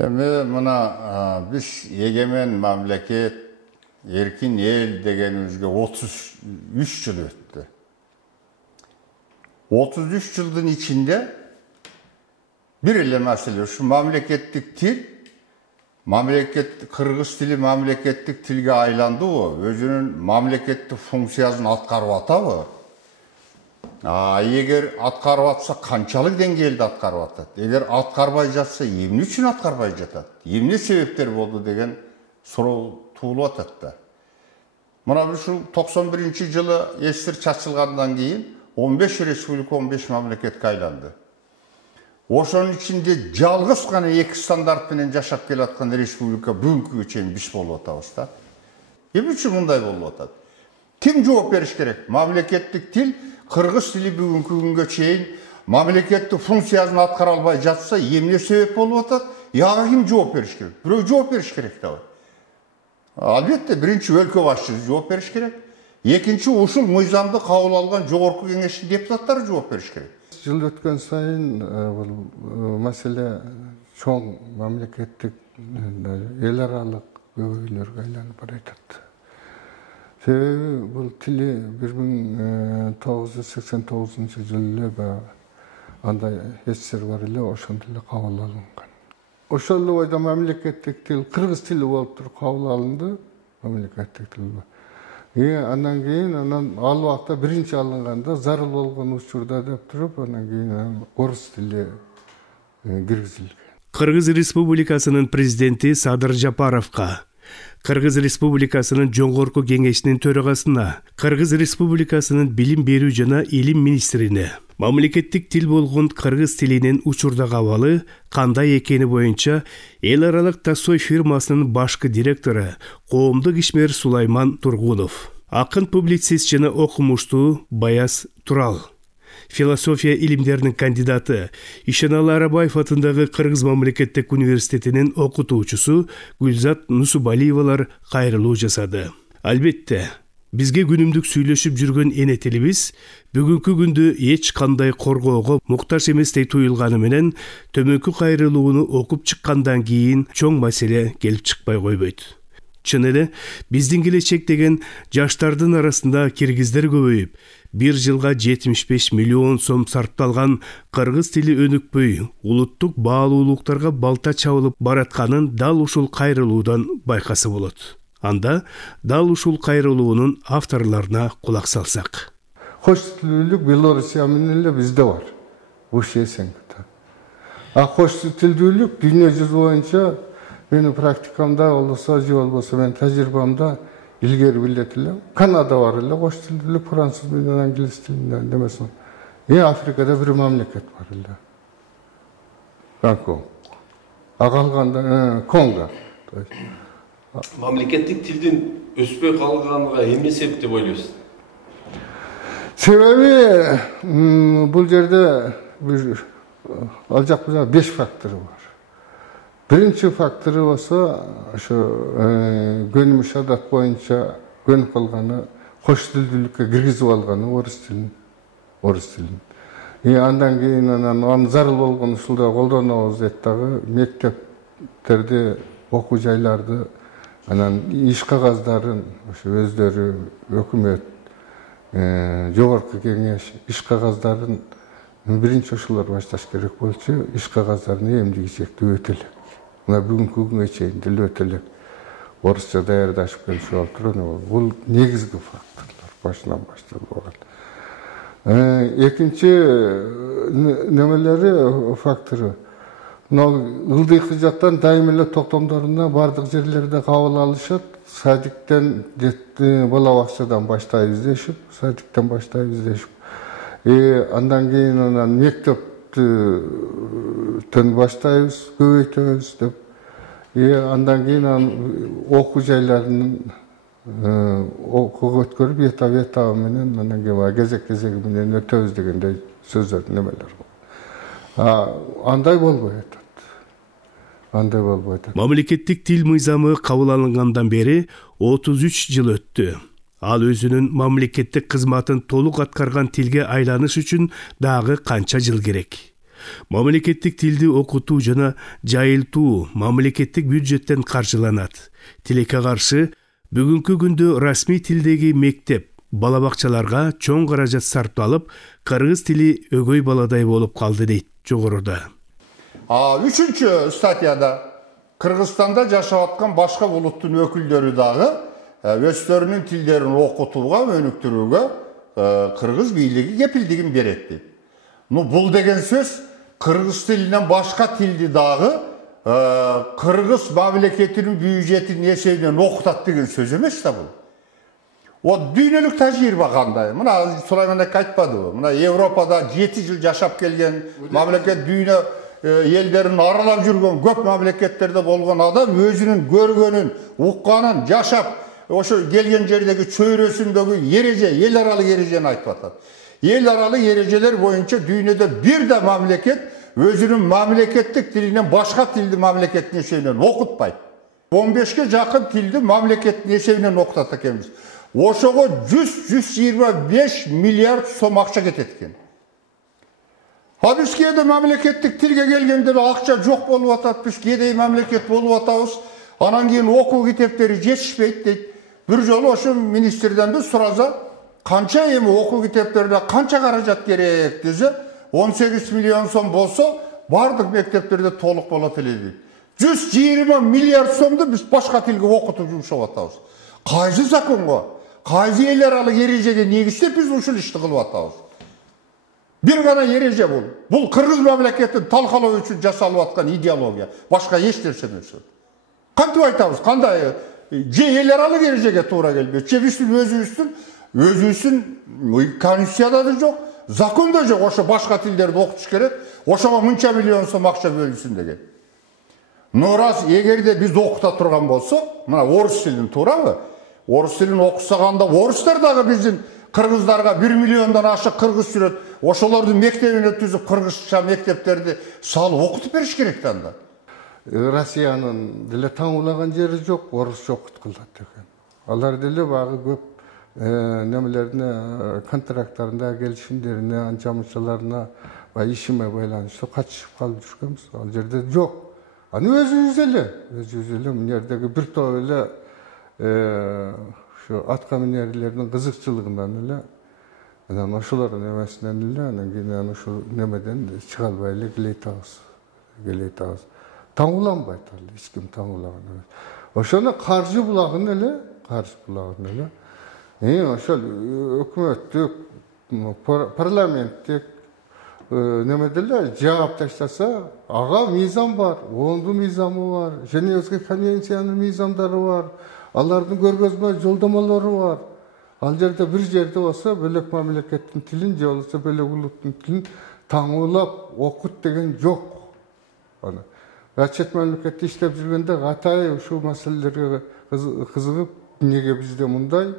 Эми мына биз егемен мамлекет, эркин эл дегенибизге 33 жыл өттү. 33 жылдын ичинде бир эле маселе ушу мамлекеттик тил, кыргыз тили мамлекеттик тилге айландыбы, өзүнүн мамлекеттик функциясын аткарып атабы? Эгер аткарып атса канчалык деңгээлде аткарып атат? Эгер аткарбай жатса эмне үчүн аткарбай жатат? Эмне себептер болду деген суроо туулуп атат да. Мына ушул 91-жылы эстер чачылгандан кийин 15 республика 15 мамлекетке айланды. Ошонун ичинде жалгыз гана эки стандарт менен жашап келаткан республика бүгүнкүгө чейин биз болуп атабыз да. Эмне үчүн мындай болуп атат? Ким жооп бериш керек? Мамлекеттик тил, кыргыз тили бүгүнкү күнгө чейин мамлекеттик функциясын аткара албай жатса, эмне себеп болуп атат? Ага ким жооп бериш керек? Бирөө жооп бериш керек да. Албетте, биринчи өлкө башчысы жооп бериш керек. Экинчи ушул мыйзамды кабыл алган жогорку кеңештин депутаттары жооп бериш керек. Жыл өткөн сайын бул маселе чоң мамлекеттик эл аралык көйгөйлөргө айланып баратат. Себеби бул тили 1989-жылы андай эсер бар эле, ошондо эле кабыл алынган. Ошол эле бойдо мамлекеттик тил кыргыз тили болуп туруп кабыл алынды, мамлекеттик тил. Андан кийин ал убакта биринчи алынганда зарыл болгон учурда деп туруп, андан кийин орус тили киргизилген. Кыргыз Республикасынын президенти Садыр Жапаровго, Кыргыз Республикасынын Жоңгорку кеңешинин төрагасына, Кыргыз Республикасынын билим берүү жана илим министрине мамлекеттик тил болгон кыргыз тилинин учурдагы абалы кандай экени боюнча эл аралык Тасой фирмасынын башкы директору коомдук ишмер Сулайман Тургунов, акын публицист жана окумуштуу Баяз Турал, философия илимдеринин кандидаты Ишеналы Арабаев атындагы Кыргыз мамлекеттик университетинин окутуучусу Гүлзат Нусубалиевалар кайрылуу жасады. Албетте, бизге күнүмдүк сүйлөшүп жүргөн эне тилибиз бүгүнкү күндө эч кандай коргоого муктаж эместей туюлганы менен төмөнкү кайрылууну окуп чыккандан кийин чоң маселе келип чыкпай койбойт. Чын эле биздин келечек деген жаштардын арасында киргиздер көбөйүп, бир жылга 75 миллион сом сарпталган кыргыз тили өнүкпөй, улуттук баалуулуктарга балта чабылып баратканын дал ушул кайрылуудан байкаса болот. Анда дал ушул кайрылуунун авторлоруна кулак салсак. Кош тилдүүлүк Белоруссия менен эле бизде бар. Буш эсенгде. Кош тилдүүлүк дүйнө жүзү боюнча менин практикамда болсо, же болбосо менин тажрыйбамда илгери билет элем. Канада бар эле кош тилдүүлүк, француз менен англис тилинен демесин. Африкада бир мамлекет бар эле. Конго. Калганда Конго. Мамлекеттик тилдин өспөй калганына эмне себеп деп ойлойсуз? Себеби бул жерде ал жакта 5 фактор бар. Биринчи фактору болсо ошо көнүмүш адат боюнча көнүп калганы, кош тилдүүлүккө киргизип алганы орус тилин. Андан кийин аны зарыл болгон ушулда колдонобуз дейт дагы, мектептерде, окуу жайларды, анан иш кагаздарын ошо өздөрү өкмөт, жогорку кеңеш иш кагаздарын биринчи ошолор башташ керек болчу. Иш кагаздарын эмдигичекти өтө элек. Мына бүгүнкү күнгө чейин деле өтө элек орусча даярдашып келишип алып туруп, бул негизги факторлор башынан башталып алган. Экинчи немелери фактору, ылдыйкы жактан дайым эле токтомдоруна бардык жерлерде кабыл алышат. Садиктен, бала бакчадан баштайбыз дешип, садиктен баштайбыз дешип. Андан кийин мектептен баштайбыз, көбөйтөбүз деп. Андан кийин окуу жайларынын окууга өткөрүп, этап менен, андан кийин кезек менен өтөбүз дегендей сөздөр, немелер бар. Андай болбой атат. Мамлекеттик тил мыйзамы кабыл алынгандан бери 33 жыл өттү. Ал өзүнүн мамлекеттик кызматын толук аткарган тилге айланыш үчүн дагы канча жыл керек? Мамлекеттик тилди окутуу жана жайылтуу мамлекеттик бюджеттен каржыланат. Тилекке каршы, бүгүнкү күндө расмий тилдеги мектеп, балабакчаларга чоң каражат сарпталып, кыргыз тили өгөй баладай болуп калды дейт жогоруда. 3-чү статьяда Кыргызстанда жашап аткан башка улуттун өкүлдөрү дагы өздөрүнүн тилдерин окутууга, өнүктүрүүгө кыргыз бийлиги кепилдигин берет дейт. Бул деген сөз кыргыз тилинен башка тилди дагы кыргыз мамлекетинин бюджетинин эсебинен окутат деген сөз эмес да бул. Дүйнөлүк тажрыйба кандай? Мына Сулайман ака айтпадыбы? Мына Европада 7 жыл жашап келген мамлекет, дүйнө элдерин аралап жүргөн көп мамлекеттерде болгон адам өзүнүн көргөнүн, укканын, жашап, ошо келген жердеги чөйрөсүндөгү эреже, эл аралык эрежени айтып атат. Эл аралык эрежелер боюнча дүйнөдө бир да мамлекет өзүнүн мамлекеттик тилинен башка тилди мамлекеттин эсебинен окутпайт. 15ке жакын тилди мамлекеттин эсебинен окутат экенбиз. Ошого 100-125 миллиард сом акча кетет экен. Биз кээде мамлекеттик тилге келгенде акча жок болуп атат, биз кээде мамлекет болуп атабыз, анан кийин окуу китептери жетишпейт дейт. Бир жолу ошо министрден биз сураза, канча эми окуу китептерине канча каражат керек десе, 18 миллион сом болсо, бардык мектептерде толук болот эле дейт. 120 миллиард сомду биз башка тилге окутуп жумшап атабыз. Кайсы законго, кайсы эл аралык эрежеге негиздеп биз ушул ишти кылып атабыз? Бир гана эреже бул. Бул кыргыз мамлекетин талкалоо үчүн жасалып аткан идеология. Башка эч нерсе эмес. Кантип айтабыз? Кандай же эл аралык эрежеге туура келбейт, же биздин өзүбүздүн конституцияда да жок, законда жок, ошо башка тилдерди окутуш керек, ошого мынча миллион сом акча бөлүнсүн деген. Раз эгерде биз окута турган болсо, мына орус тилин туурабы? Орус тилин окусаганда орустар дагы биздин кыргыздарга 1 миллиондон ашык кыргыз жүрөт. Ошолордун мектебин өткүзүп, кыргызча мектептерди салып окутуп бериш керек да анда. Россиянын деле таңуулаган жери жок, орусча окуткулат экен. Алар деле багы көп немелерине, контракттарына, келишимдерине, анча-мынчаларына, ишиме байланыштуу катышып калып жүргөнбүз. Ал жерде жок. Аны өзүбүз эле мына жердеги бир топ эле şu atka minerilerinin kızıkçılığından öyle, yani ошолордун эмесинен эле, анан кийин ошол немеден чыга албай келейтабыз. Таңууланбайт ал, эч ким таңуулаган эмес. Ошону каржы булагын эле, ошол өкмөттүк, парламенттик немеделе жаап таштаса, ага мыйзам бар, оңду мыйзамы бар, Женевский конвенциянын мыйзамдары бар. Алардын көргөзмө жолдомолору бар. Ал жерде бир жерде болсо бөлөк мамлекеттин тилин же болбосо бөлөк улуттун тилин таңуулап окут деген жок. Аны чет мамлекетте иштеп жүргөндө катай ушул маселелерге кызыгып, эмнеге бизде мындай,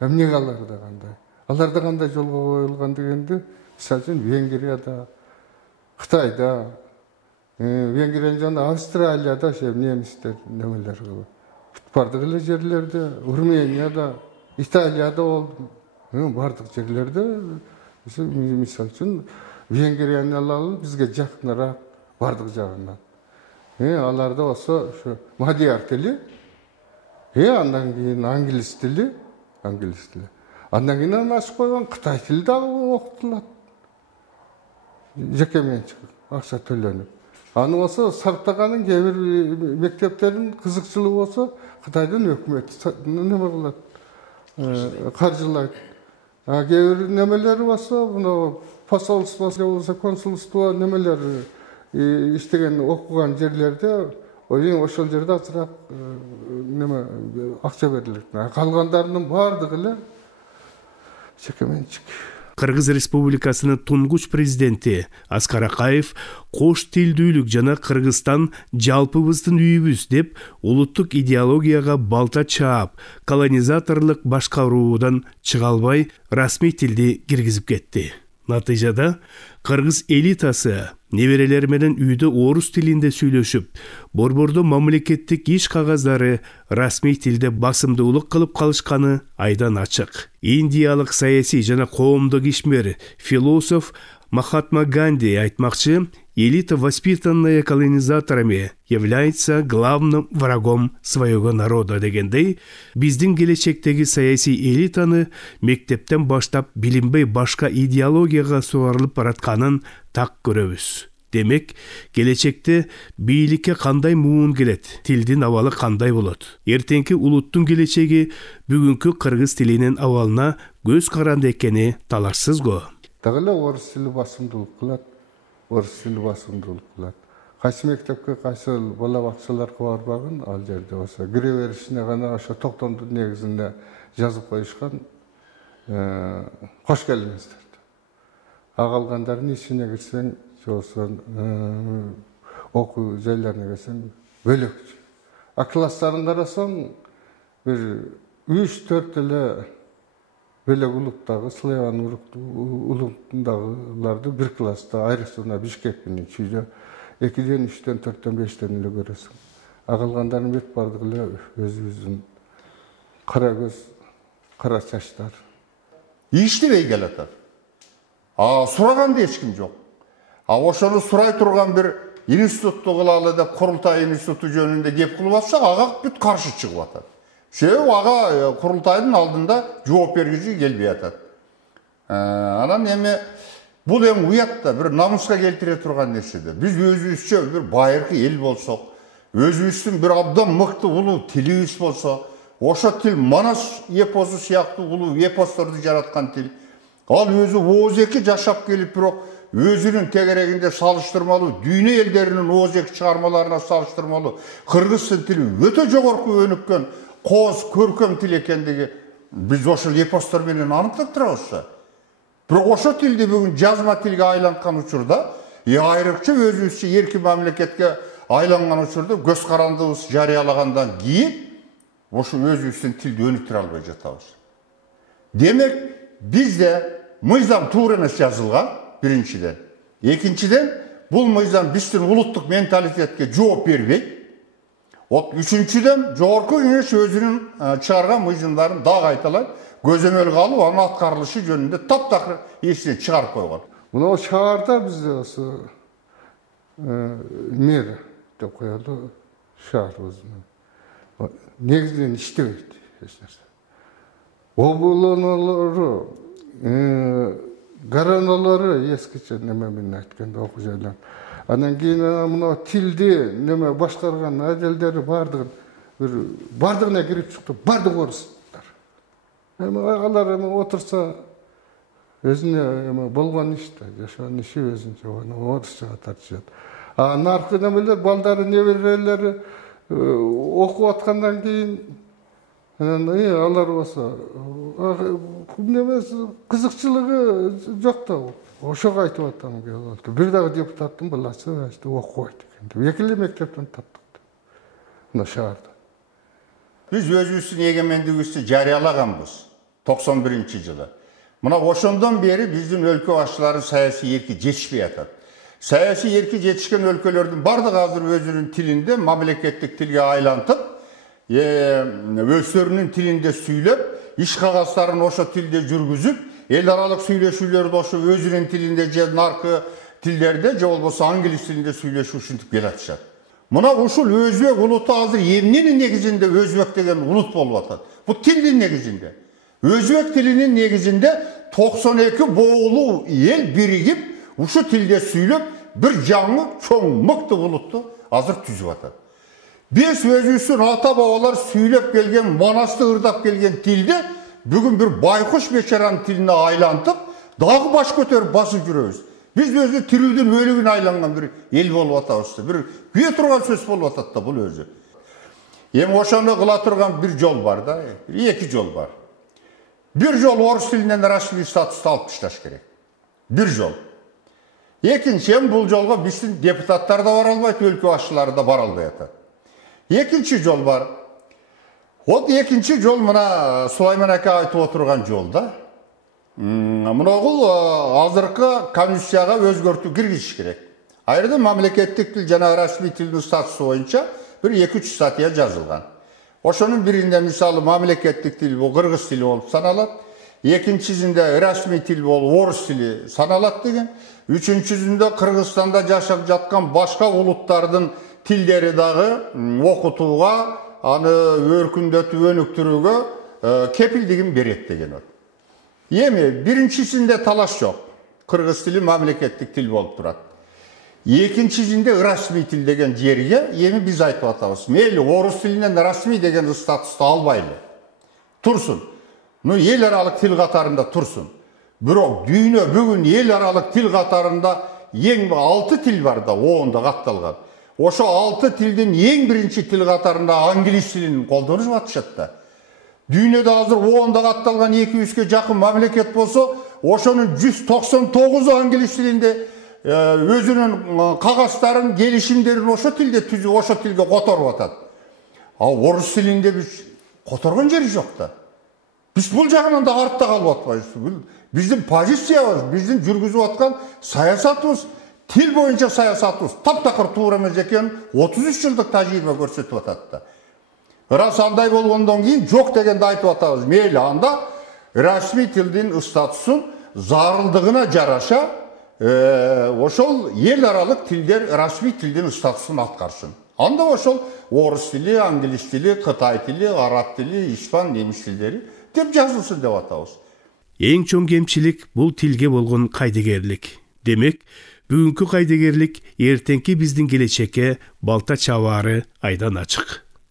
эмнеге аларда кандай? Аларда кандай жолго коюлган дегенди, мисалы үчүн Венгрияда, Кытайда, Венгриянын жана Австралияда немистер немелер кылып. Бардык эле жерлерде, Урменияда, Италияда болдум. Бардык жерлерде, мисалы үчүн Венгрияны алалы бизге жакыныраак бардык жагынан. Аларда болсо ушу мадияр тили, андан кийин англис тили. Андан кийин ачып койгон Кытай тили дагы окутулат. Жеке менчик акча төлөнүп. Аны болсо сарптаганын кээ бир мектептерин кызыкчылыгы болсо Кытайдын өкмөтү неме кылат, каржылайт. Кээ бир немелери болсо, мына посольство же болсо консулство немелер иштеген окуган жерлерде, ошол жерде азыраак неме акча берилет. Калгандарынын бардыгы эле жеке менчик. Кыргыз Республикасынын тунгуч президенти Аскар Акаев кош тилдүүлүк жана Кыргызстан жалпыбыздын үйүбүз деп улуттук идеологияга балта чаап, колонизаторлук башкаруудан чыга албай расмий тилди киргизип кетти. Натыйжада кыргыз элитасы неберелери менен үйдө орус тилинде сүйлөшүп, борбордо мамлекеттик иш кагаздары расмий тилде басымдуулук кылып калышканы айдан ачык. Индиялык саясий жана коомдук ишмер, философ Махатма Ганди айтмакчы, элита, воспитанная колонизаторами, является главным врагом своего народа дегендей, биздин келечектеги саясий элитаны мектептен баштап билинбей башка идеологияга сугарылып баратканын так көрөбүз. Демек, келечекте бийликке кандай муун келет, тилдин абалы кандай болот. Эртеңки улуттун келечеги бүгүнкү кыргыз тилинин абалына көз каранды экени талашсыз го. Дагы орыс тили басымдуулук кылат, орыс тили басымдуулук кылат. Кайсы мектепке, кайсы бала бакчаларга барбагын, ал жерде болсо кире беришине гана ошо токтомдун негизинде жазып коюшкан кош келиңиздер. Калгандардын ичине кирсең, жолсон окуу жайларына келсең бөлөкчө. А класстарын карасаң, бир 3-4 эле бөлөк улуттагы, Славян улуттундагыларды бир класста, айрысына Бишкек менен Чүйдө 2-ден 3-тен 4-тен 5-тен эле көрөсүң. А калгандардын бет бардыгы эле өзүбүздүн кара көз, кара чачтар. Иштебей келатат. Сураганда эч ким жок. Ошону сурай турган бир институтту кылалы деп, курултай институту жөнүндө кеп кылып атсак, ага бүт каршы чыгып атат. Себеби ага курултайдын алдында жооп бергичи келбей атат. Анан эми бул эми уят да, бир намыска келтире турган нерсе да. Биз өзүбүзчө бир байыркы эл болсок, өзүбүздүн бир абдан мыкты улуу тилибиз болсо, ошо тил Манас эпосу сыяктуу улуу эпосторду жараткан тил. Ал өзү ооз-эки жашап келип, бирок өзүнүн тегерегинде салыштырмалуу, дүйнө элдеринин ооз-эки чыгармаларына салыштырмалуу кыргыз тили өтө жогорку өнүккөн, кооз, көркөм тил экендиги биз ошол эпостор менен аныктап турабыз. Бирок ошо тилди бүгүн жазма тилге айланткан учурда, айрыкча өзүбүзчө эркин мамлекетке айланган учурда көз карандыбыз жарыялагандан кийин ошо өзүбүздүн тилди өнүктүрө албай жатабыз. Демек, бизде мыйзам туура эмес жазылган, биринчиден. Экинчиден, бул мыйзам биздин улуттук менталитетке жооп бербейт. Үчүнчүдөн, жогорку кеңеш өзүнүн чыгарган мыйзамдарын дагы айталайт, көзөмөлгө алып, анын аткарылышы жөнүндө таптакыр эсинен чыгарып койгон. Мына шаарда бизде ошо мэр деп коелу, шаарыбыздын негизинен иштебейт эч нерсе. Облоолору, гаранолору эскиче неме менен айтканда окуу жайлар. Анан кийин мына тилди неме башкарган аделдери бардыгына кирип чыкты, бардык орустар. Алар отурса өзүнө болгон иш да, жашаган иши өзүнчө орусчага тартышат. Наркы немелер, балдары, неберелери окуп аткандан кийин алар болсо кызыкчылыгы жок да. Ошого айтып атам, бир дагы депутаттын баласы окубайт экен. Эки эле мектептен таптык. Мына шаарда. Биз өзүбүздүн эгемендигибизди жарыялаганбыз 91-жылы. Мына ошондон бери биздин өлкө башчылары саясий эрки жетишпей атат. Саясий эрки жетишкен өлкөлөрдүн бардыгы азыр өзүнүн тилинде мамлекеттик тилге айлантып, өздөрүнүн тилинде сүйлөп, иш кагаздарын ошо тилде жүргүзүп, эл аралык сүйлөшүүлөрдү ошо өзүнүн тилинде же наркы тилдерде, же болбосо англис тилинде сүйлөшүп ушинтип келатышат. Мына ушул өзбек улуту азыр эмненин негизинде өзбек деген улут болуп атат? Бул тилдин негизинде. Өзбек тилинин негизинде 92 боолуу эл биригип, ушу тилде сүйлөп, бир жаңы, чоң, мыкты улутту азыр түзүп атат. Биз өзүбүздүн ата бабалар сүйлөп келген, Манасты ырдап келген тилди бүгүн бир байкуш бечаранын тилине айлантып, дагы баш көтөрүп басып жүрөбүз. Биз өзү тирүүдүн өлүгүнө айланган бир эл болуп атабыз. Бир күйө турган сөз болуп атат да бул өзү. Эми ошону кыла турган бир жол бар да, эки жол бар. Бир жол орус тилинен расмий статусту алып ташташ керек. Бир жол. Экинчи, бул жолго биздин депутаттар да бара албайт, өлкө башчылары да бара албай атат. Экинчи жол бар. Экинчи жол мына Сулайман ака айтып отурган жол да. Мынагул азыркы конституцияга өзгөртүү киргизиш керек. Айрда мамлекеттик тил жана расмий тилдин статусу боюнча бир 2-3 статья жазылган. Ошонун биринде мисалы мамлекеттик тил бул кыргыз тили болуп саналат. Экинчисинде расмий тил болуп орус тили саналат деген. Üçüncüsünde Kırgızstanda жашап жаткан başka улуттардын тилдери дагы окутууга, аны өркүндөтүп өнүктүрүүгө кепилдигин берет деген от. Эми биринчисинде талаш жок. Кыргыз тили мамлекеттик тил болуп турат. Экинчисинде расмий тил деген жерге эми биз айтып атабыз. Мейли орус тилинен расмий деген статусту албайлы. Турсун. Эл аралык тил катарында турсун. Бирок дүйнө бүгүн эл аралык тил катарында эң 6 тил бар да, 10да катталган. Ошо 6 тилдин эң биринчи тил катарында англис тилин колдонуп атышат да. Дүйнөдө азыр 10да катталган 200ге жакын мамлекет болсо, ошонун 199 англис тилинде өзүнүн кагазтарын, келишимдерин ошо тилде түзүп, ошо тилге которуп атат. Ал орус тилинде биз которгон жери жок да. Биз бул жагынан да артта калып атпайбыз. Биздин позициябыз, биздин жүргүзүп аткан саясатыбыз, тил боюнча саясатыбыз таптакыр туура эмес экенин 33 жылдык тажрыйба көрсөтүп атат да. Рас андай болгондон кийин жок дегенди айтып атабыз. Мейли анда расмий тилдин статусун зарылдыгына жараша ошол эл аралык тилдер расмий тилдин статусун аткарсын. Анда ошол орус тили, англис тили, кытай тили, араб тили, испан, немис тилдери деп жазылсын деп атабыз. Эң чоң кемчилик бул тилге болгон кайдыгерлик. Демек, бүгүнкү кайдыгерлик эртеңки биздин келечекке балта чабаары айдан ачык.